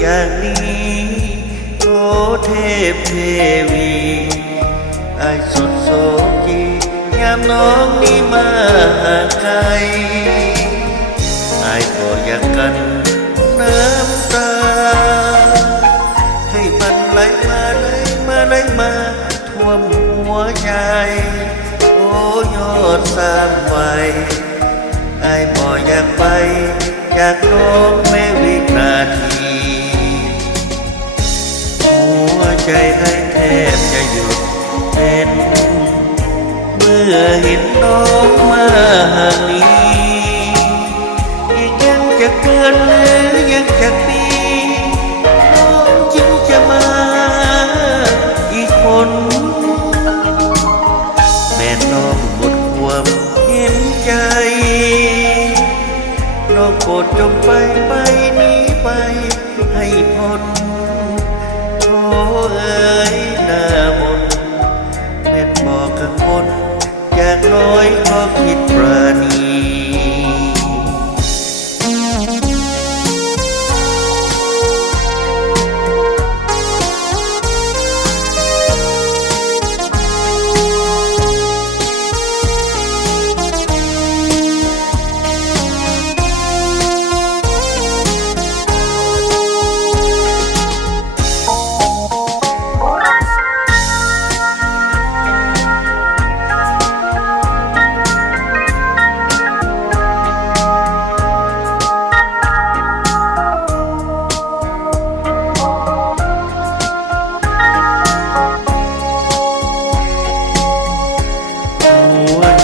อย่างนี้โอ้เทพเทวีไอ้สุดโสกียามน้องนี้มาห่างไกลไอ้ก็อยากกันน้ำตาให้มันไหลมาไหลมาไหลมาท่วมหัวใจโอ้ยอดสามวัยไอ้บ่อยากไปจากน้องแม้วินาทีหัวใจไอ้แทบจะหยุดเต้นเมื่อเห็นน้องมาห่างนี้อีกยังจะเกินหรือยังจะปีน้องจึงจะมาอีกคนแม่น้องหมดความเห็นใจน้องโปรดจงไปหนีไปให้พ้นโอ้เอ๋ยหน้ามนแม่นบอกกังวลอย่างน้อยก็คิดปราณี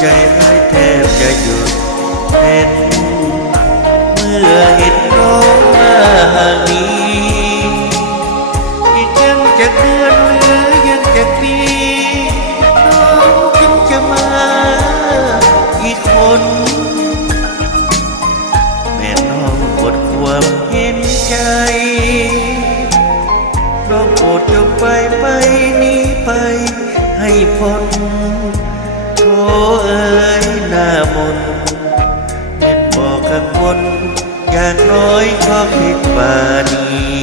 ใจให้แทบจะหยุดเต้นเมื่อเห็นน้องมาห่างนี้อีกยังจะเดือนหรือยังจะปีน้องจึงจะมาอีกคนแม่น้องหมดความเห็นใจน้องโปรดจงไปหนีไปให้พ้นโอ้เอ๋ยหน้ามนเป็นบอกกังวลอย่างน้อยก็คิดปานี